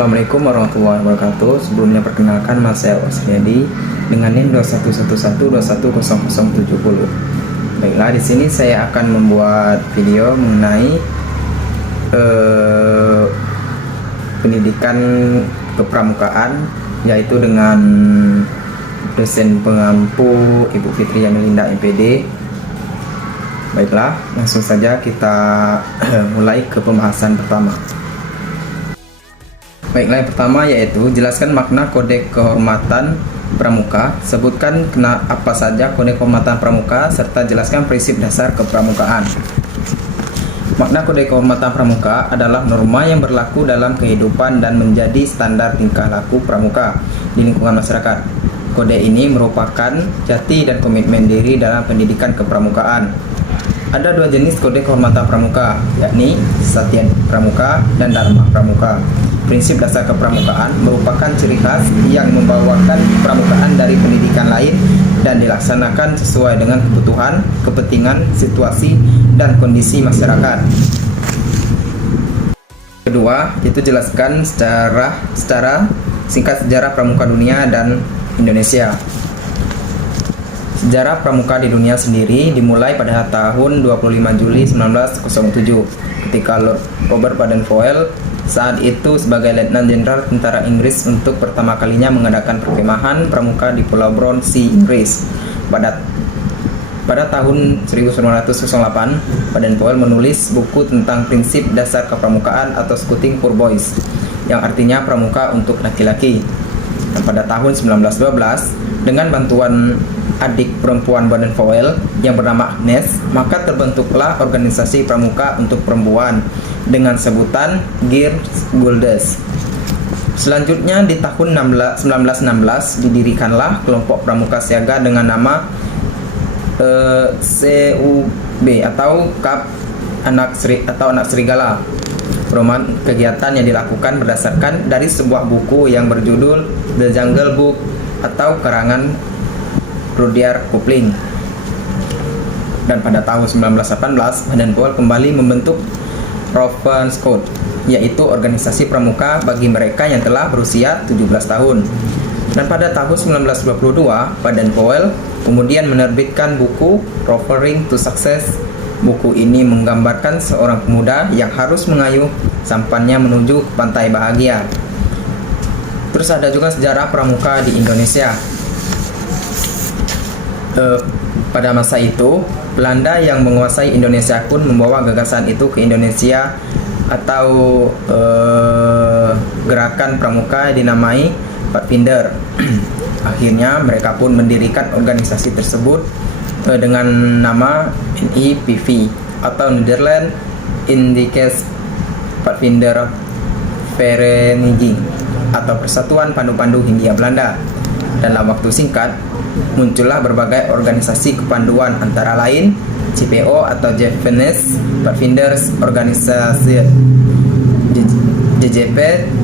Assalamualaikum warahmatullahi wabarakatuh. Sebelumnya perkenalkan, Mas saya Osriadi dengan NIM 2111210070. Baiklah, di sini saya akan membuat video mengenai pendidikan kepramukaan, yaitu dengan dosen pengampu Ibu Fitri Yamelinda MPD. Baiklah, langsung saja kita mulai ke pembahasan pertama. Baiklah, yang pertama yaitu jelaskan makna kode kehormatan pramuka. Sebutkan apa saja kode kehormatan pramuka serta jelaskan prinsip dasar kepramukaan. Makna kode kehormatan pramuka adalah norma yang berlaku dalam kehidupan dan menjadi standar tingkah laku pramuka di lingkungan masyarakat. Kode ini merupakan jati dan komitmen diri dalam pendidikan kepramukaan. Ada dua jenis kode kehormatan pramuka, yakni Satya Pramuka dan Dharma Pramuka. Prinsip dasar kepramukaan merupakan ciri khas yang membawakan pramukaan dari pendidikan lain dan dilaksanakan sesuai dengan kebutuhan, kepentingan, situasi, dan kondisi masyarakat. Kedua, itu jelaskan secara singkat sejarah pramuka dunia dan Indonesia. Sejarah pramuka di dunia sendiri dimulai pada tahun 25 Juli 1907 ketika Lord Robert Baden-Powell saat itu sebagai Letnan Jenderal Tentara Inggris untuk pertama kalinya mengadakan perkemahan pramuka di Pulau Brownsea, Inggris. Pada tahun 1908, Baden-Powell menulis buku tentang prinsip dasar kepramukaan atau Scouting for Boys, yang artinya pramuka untuk laki-laki. Dan pada tahun 1912, dengan bantuan adik perempuan Baden-Powell yang bernama Agnes, maka terbentuklah organisasi pramuka untuk perempuan dengan sebutan Girls Guilds. Selanjutnya di tahun 1916 didirikanlah kelompok pramuka siaga dengan nama CUB atau Kap Anak Serigala. Perumahan kegiatan yang dilakukan berdasarkan dari sebuah buku yang berjudul The Jungle Book atau karangan Rudyard Kipling. Dan pada tahun 1918 Baden-Powell kembali membentuk Raven Scout, yaitu organisasi pramuka bagi mereka yang telah berusia 17 tahun. Dan pada tahun 1922 Baden-Powell kemudian menerbitkan buku Rovering to Success. Buku ini menggambarkan seorang pemuda yang harus mengayuh sampannya menuju ke pantai bahagia. Terus ada juga sejarah pramuka di Indonesia. Pada masa itu, Belanda yang menguasai Indonesia pun membawa gagasan itu ke Indonesia atau gerakan pramuka dinamai Pathfinder. Akhirnya mereka pun mendirikan organisasi tersebut dengan nama NIPV atau Netherlands Indicates Pathfinder Vereniging atau Persatuan Pandu-Pandu Hindia Belanda. Dalam waktu singkat muncullah berbagai organisasi kepanduan, antara lain JPO atau Japanese Pathfinders Organisasi, JJP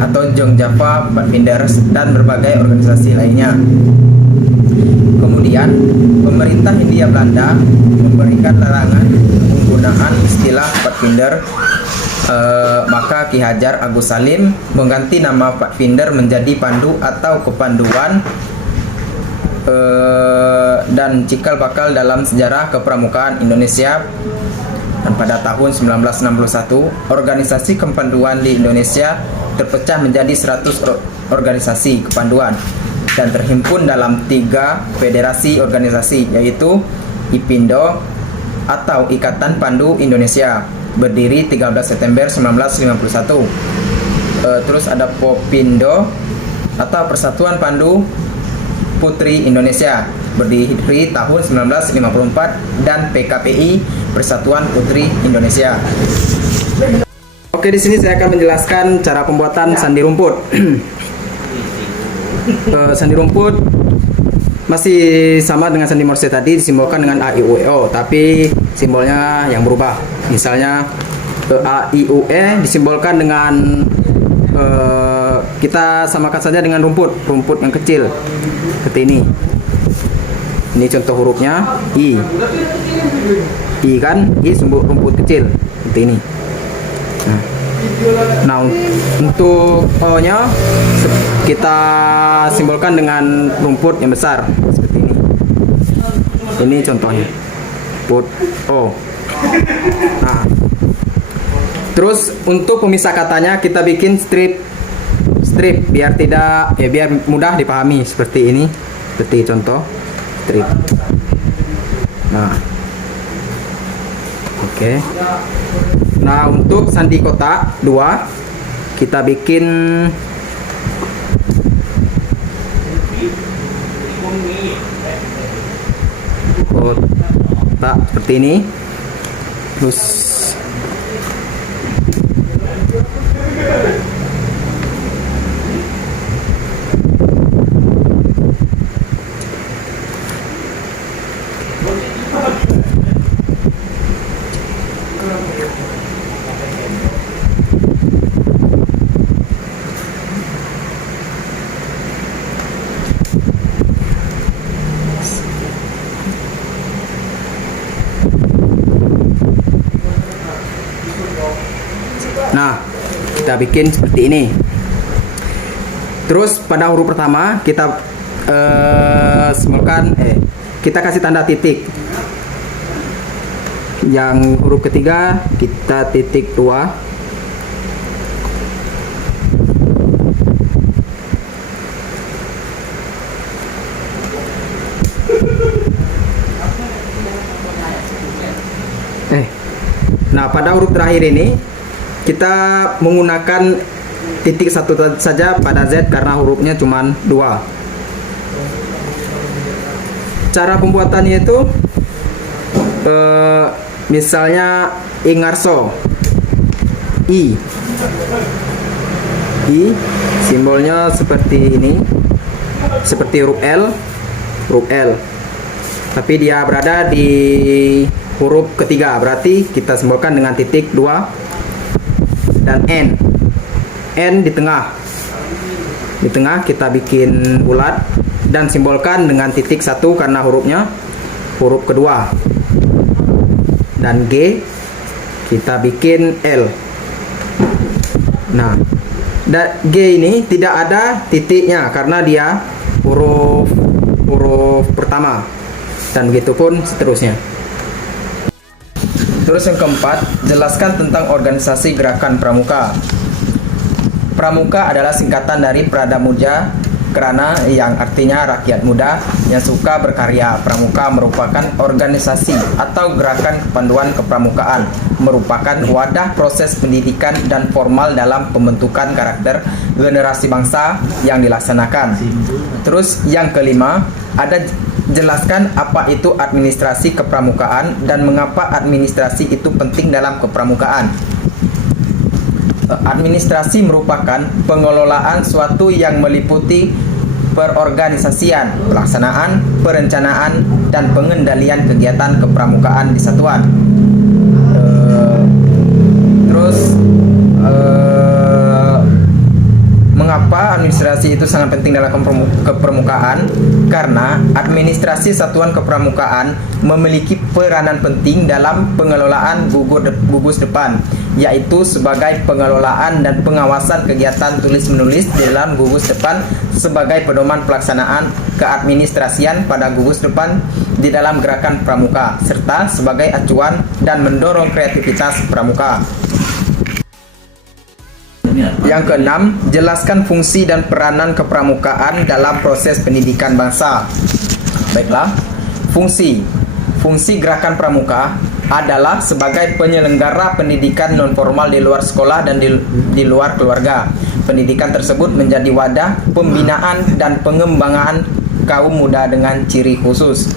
atau Jong Java Pathfinders, dan berbagai organisasi lainnya. Kemudian pemerintah Hindia Belanda memberikan larangan penggunaan istilah Pathfinder, maka Ki Hajar Agus Salim mengganti nama Pathfinder menjadi Pandu atau Kepanduan, dan cikal bakal dalam sejarah kepramukaan Indonesia. Dan pada tahun 1961 organisasi kepanduan di Indonesia terpecah menjadi 100 organisasi kepanduan dan terhimpun dalam 3 federasi organisasi, yaitu IPINDO atau Ikatan Pandu Indonesia, berdiri 13 September 1951. Terus ada Popindo atau Persatuan Pandu Putri Indonesia, berdiri tahun 1954, dan PKPI Persatuan Putri Indonesia. Oke, di sini saya akan menjelaskan cara pembuatan sandi rumput. Sandi rumput masih sama dengan sandi Morse tadi, disimbolkan dengan A, I, U, E, O, tapi simbolnya yang berubah. Misalnya A, I, U, E disimbolkan dengan kita samakan saja dengan rumput yang kecil seperti ini. Ini contoh hurufnya I kan, I rumput kecil seperti ini. Nah, Nah, untuk O-nya kita simbolkan dengan rumput yang besar seperti ini. Ini contohnya. Rumput O. Nah, terus untuk pemisah katanya kita bikin strip biar tidak biar mudah dipahami seperti ini. Seperti contoh strip. Nah. Oke. Nah, untuk sandi kotak 2 kita bikin kotak seperti ini. Terus nah, kita bikin seperti ini. Terus pada huruf pertama kita simbolkan kita kasih tanda titik. Yang huruf ketiga kita titik 2. Nah, pada huruf terakhir ini kita menggunakan titik satu saja pada Z karena hurufnya cuma 2. Cara pembuatannya itu misalnya Ingarso I simbolnya seperti ini, seperti huruf L, tapi dia berada di huruf ketiga, berarti kita simbolkan dengan titik 2. Dan N di tengah kita bikin bulat dan simbolkan dengan titik 1 karena hurufnya huruf kedua. Dan G kita bikin L. Nah, G ini tidak ada titiknya karena dia huruf pertama, dan begitu pun seterusnya. Terus yang keempat, jelaskan tentang organisasi gerakan pramuka. Pramuka adalah singkatan dari Pradamuja Krana yang artinya rakyat muda yang suka berkarya. Pramuka merupakan organisasi atau gerakan kepanduan kepramukaan, merupakan wadah proses pendidikan dan formal dalam pembentukan karakter generasi bangsa yang dilaksanakan. Terus yang kelima, ada jelaskan apa itu administrasi kepramukaan dan mengapa administrasi itu penting dalam kepramukaan. Administrasi merupakan pengelolaan suatu yang meliputi perorganisasian, pelaksanaan, perencanaan, dan pengendalian kegiatan kepramukaan di satuan. Mengapa administrasi itu sangat penting dalam kepramukaan? Karena administrasi satuan kepramukaan memiliki peranan penting dalam pengelolaan gugus depan, yaitu sebagai pengelolaan dan pengawasan kegiatan tulis-menulis di dalam gugus depan sebagai pedoman pelaksanaan keadministrasian pada gugus depan di dalam gerakan pramuka, serta sebagai acuan dan mendorong kreativitas pramuka. Yang keenam, jelaskan fungsi dan peranan kepramukaan dalam proses pendidikan bangsa. Baiklah, fungsi gerakan pramuka adalah sebagai penyelenggara pendidikan non-formal di luar sekolah dan di luar keluarga. Pendidikan tersebut menjadi wadah pembinaan dan pengembangan kaum muda dengan ciri khusus.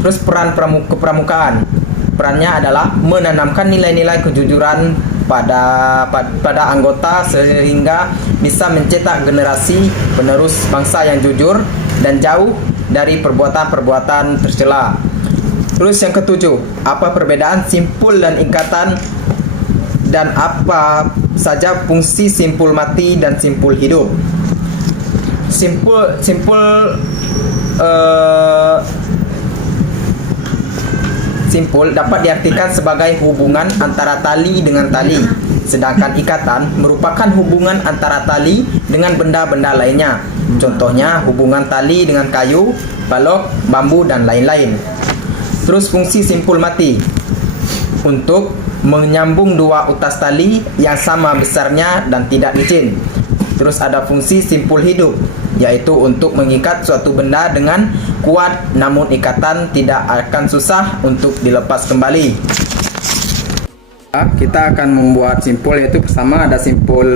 Terus peran kepramukaan, perannya adalah menanamkan nilai-nilai kejujuran pada anggota sehingga bisa mencetak generasi penerus bangsa yang jujur dan jauh dari perbuatan-perbuatan tercela. Terus yang ketujuh, apa perbedaan simpul dan ikatan dan apa saja fungsi simpul mati dan simpul hidup. Simpul dapat diartikan sebagai hubungan antara tali dengan tali. Sedangkan ikatan merupakan hubungan antara tali dengan benda-benda lainnya. Contohnya hubungan tali dengan kayu, balok, bambu, dan lain-lain. Terus fungsi simpul mati untuk menyambung dua utas tali yang sama besarnya dan tidak licin. Terus ada fungsi simpul hidup, yaitu untuk mengikat suatu benda dengan kuat, namun ikatan tidak akan susah untuk dilepas kembali. Kita akan membuat simpul, yaitu pertama ada simpul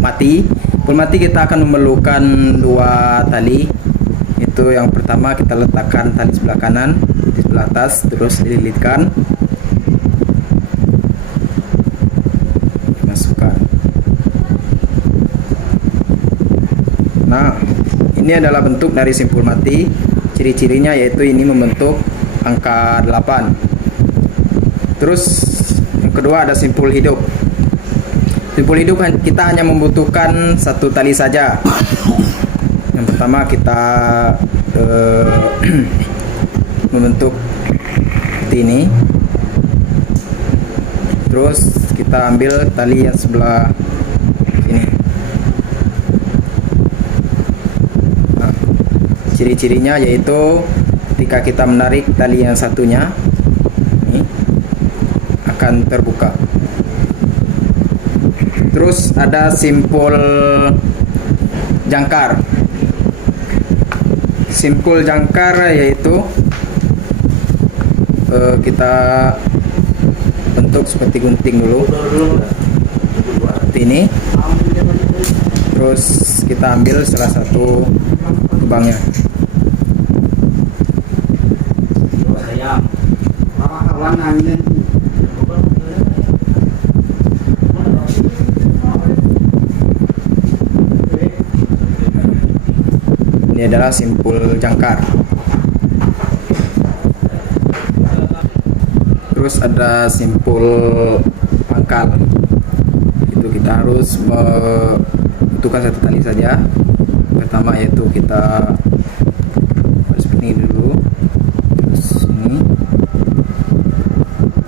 mati. Simpul mati kita akan memerlukan dua tali. Itu yang pertama kita letakkan tali sebelah kanan di sebelah atas, terus dililitkan. Masukkan. Nah, ini adalah bentuk dari simpul mati. Ciri-cirinya yaitu ini membentuk angka 8. Terus yang kedua ada simpul hidup. Simpul hidup kita hanya membutuhkan satu tali saja. Yang pertama kita membentuk seperti ini. Terus kita ambil tali yang sebelah sini. Nah, ciri-cirinya yaitu ketika kita menarik tali yang satunya, ini akan terbuka. Terus ada simpul jangkar. Simpul jangkar yaitu kita bentuk seperti gunting dulu, seperti ini. Terus kita ambil salah satu lubangnya. Ini adalah simpul jangkar. Terus ada simpul pangkal. Itu kita harus membutuhkan satu tali saja. Pertama yaitu kita seperti ini dulu. Terus ini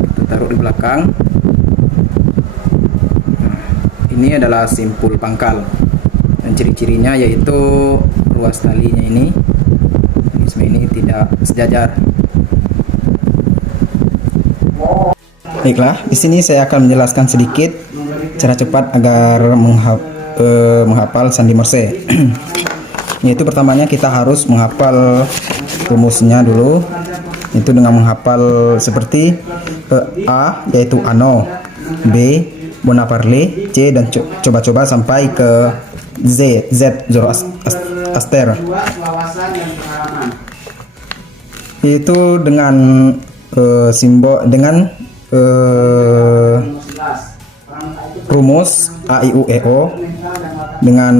kita taruh di belakang. Nah, ini adalah simpul pangkal. Dan ciri-cirinya yaitu ruas talinya ini tidak sejajar. Baiklah, di sini saya akan menjelaskan sedikit cara cepat agar menghafal sandi Morse. Yaitu pertamanya kita harus menghafal rumusnya dulu. Itu dengan menghafal seperti A yaitu ano, B Bonaparle, C dan coba-coba sampai ke Z Zoroaster. Itu dengan simbol dengan rumus A I U E O dengan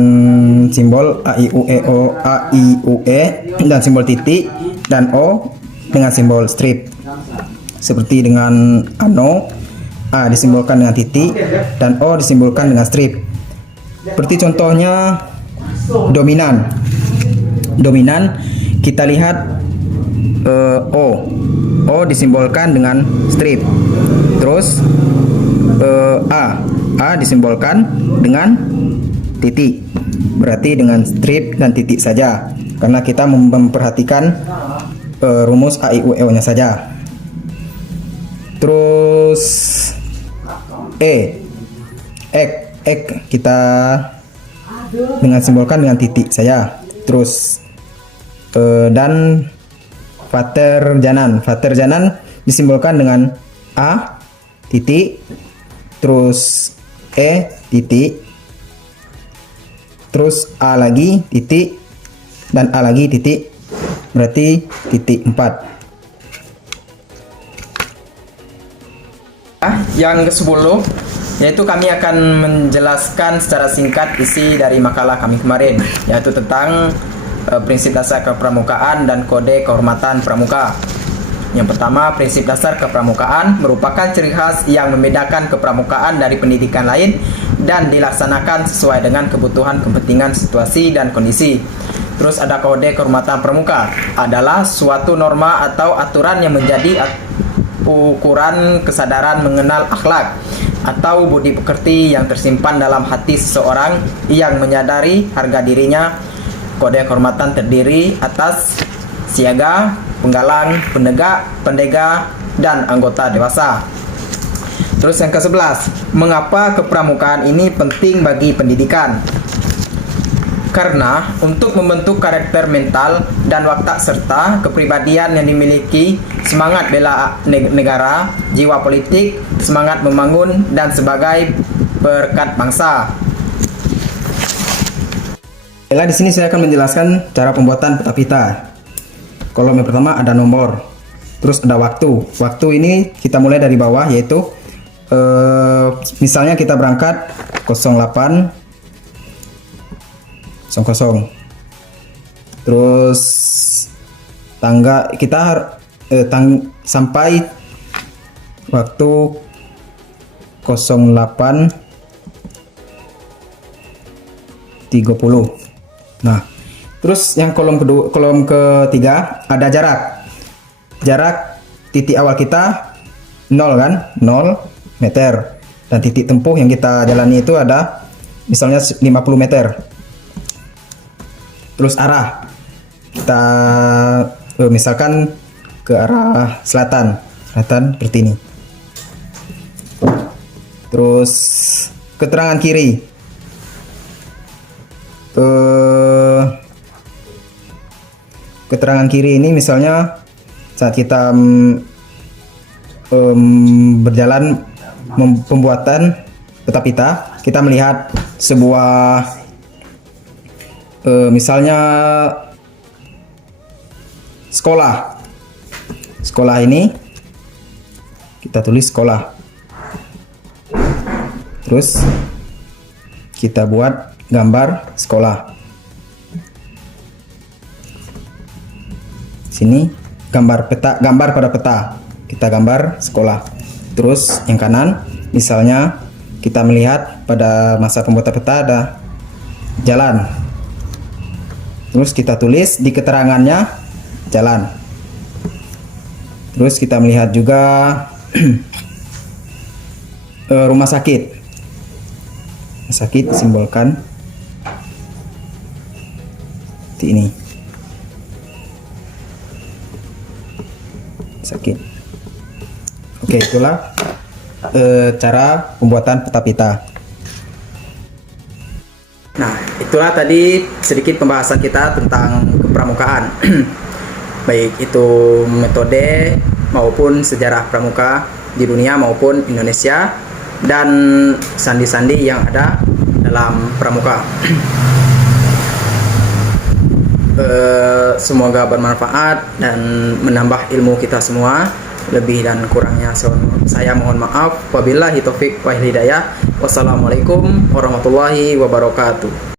simbol A I U E O A I U E dan simbol titik, dan O dengan simbol strip. Seperti dengan ano, A disimbolkan dengan titik dan O disimbolkan dengan strip. Seperti contohnya dominan. Dominan kita lihat O disimbolkan dengan strip. Terus A disimbolkan dengan titik. Berarti dengan strip dan titik saja, karena kita memperhatikan rumus A I U E O nya saja. Terus ek kita dengan simbolkan dengan titik saja. Terus dan Vater janan disimbolkan dengan A titik, terus E titik, terus A lagi titik, dan A lagi titik, berarti titik 4. Yang ke-10 yaitu kami akan menjelaskan secara singkat isi dari makalah kami kemarin, yaitu tentang prinsip dasar kepramukaan dan kode kehormatan pramuka. Yang pertama, prinsip dasar kepramukaan merupakan ciri khas yang membedakan kepramukaan dari pendidikan lain dan dilaksanakan sesuai dengan kebutuhan, kepentingan, situasi, dan kondisi. Terus ada kode kehormatan pramuka, adalah suatu norma atau aturan yang menjadi ukuran kesadaran mengenal akhlak. atau budi pekerti yang tersimpan dalam hati seseorang yang menyadari harga dirinya. Kode kehormatan terdiri atas siaga, penggalang, penegak, pendega, dan anggota dewasa. Terus yang ke-11, mengapa kepramukaan ini penting bagi pendidikan? Karena untuk membentuk karakter mental dan watak serta kepribadian yang dimiliki, semangat bela negara, jiwa politik, semangat membangun, dan sebagai berkat bangsa. Di sini saya akan menjelaskan cara pembuatan peta pita. Kolom yang pertama ada nomor, terus ada waktu. Waktu ini kita mulai dari bawah, yaitu misalnya kita berangkat 08.00, terus tangga kita sampai waktu 08.30. Nah, terus yang kolom ketiga ada jarak. Jarak titik awal kita 0 kan, 0 meter, dan titik tempuh yang kita jalani itu ada misalnya 50 meter. Terus arah kita misalkan ke arah selatan seperti ini. Terus keterangan kiri, keterangan kiri ini misalnya saat kita berjalan pembuatan peta pita, kita melihat sebuah misalnya sekolah. Sekolah ini kita tulis sekolah. Terus kita buat gambar sekolah. Sini gambar pada peta. Kita gambar sekolah. Terus yang kanan misalnya kita melihat pada masa pembuatan peta ada jalan. Terus kita tulis di keterangannya jalan. Terus kita melihat juga rumah sakit. Rumah sakit disimbolkan seperti ini. Sakit. Oke, itulah cara pembuatan peta pita. Nah, itulah tadi sedikit pembahasan kita tentang kepramukaan. Baik itu metode maupun sejarah pramuka di dunia maupun Indonesia, dan sandi-sandi yang ada dalam pramuka. Semoga bermanfaat dan menambah ilmu kita semua. Lebih dan kurangnya saya mohon maaf. Wabillahi taufik wal hidayah. Wassalamualaikum warahmatullahi wabarakatuh.